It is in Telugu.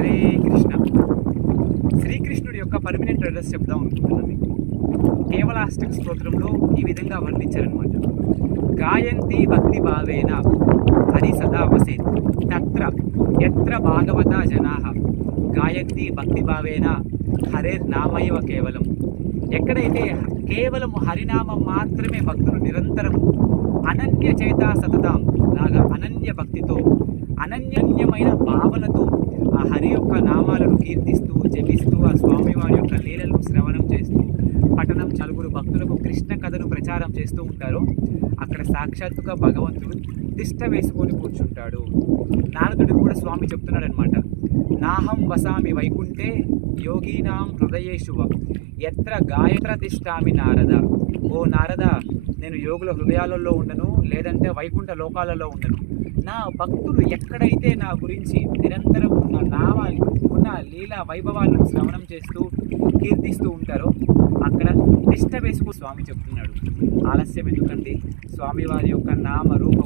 హరే కృష్ణ. శ్రీకృష్ణుడి యొక్క పర్మనెంట్ అడ్రస్ చెప్దాం అనుకుంటున్నాను మీకు. కేవలాష్టక స్తోత్రంలో ఈ విధంగా వర్ణించారనమాట. గాయంతి భక్తి భావేన హరి సదా వసేత్ తత్ర యత్ర భాగవత జనాః గాయంతి భక్తి భావేన హరేర్నామైవ కేవలం. ఎక్కడైతే కేవలం హరినామం మాత్రమే భక్తులు నిరంతరము అనన్య చేత సతతం లాగా అనన్య భక్తితో అనన్యమైన భావనతో ఆ హరి యొక్క నామాలను కీర్తిస్తూ జపిస్తూ ఆ స్వామివారి యొక్క లీలలను శ్రవణం చేస్తూ పఠనం నలుగురు భక్తులకు కృష్ణ కథను ప్రచారం చేస్తూ ఉంటారో అక్కడ సాక్షాత్తుగా భగవంతుడు తిష్ట వేసుకొని కూర్చుంటాడు. నారదుడు కూడా స్వామి చెప్తున్నాడు అనమాట. నాహం వసామి వైకుంఠే యోగీనాం హృదయేషువ ఎత్ర గాయత్ర తిష్టామి నారద. ఓ నారద, నేను యోగుల హృదయాలలో ఉండను, లేదంటే వైకుంఠ లోకాలలో ఉండను. నా భక్తులు ఎక్కడైతే నా గురించి నిరంతరం నా నామాలు ఉన్న లీలా వైభవాలను శ్రవణం చేస్తూ కీర్తిస్తూ ఉంటారో అక్కడ తిష్ట వేసుకు స్వామి చెప్తున్నాడు. ఆలస్యం ఎందుకండి? స్వామివారి యొక్క నామ రూప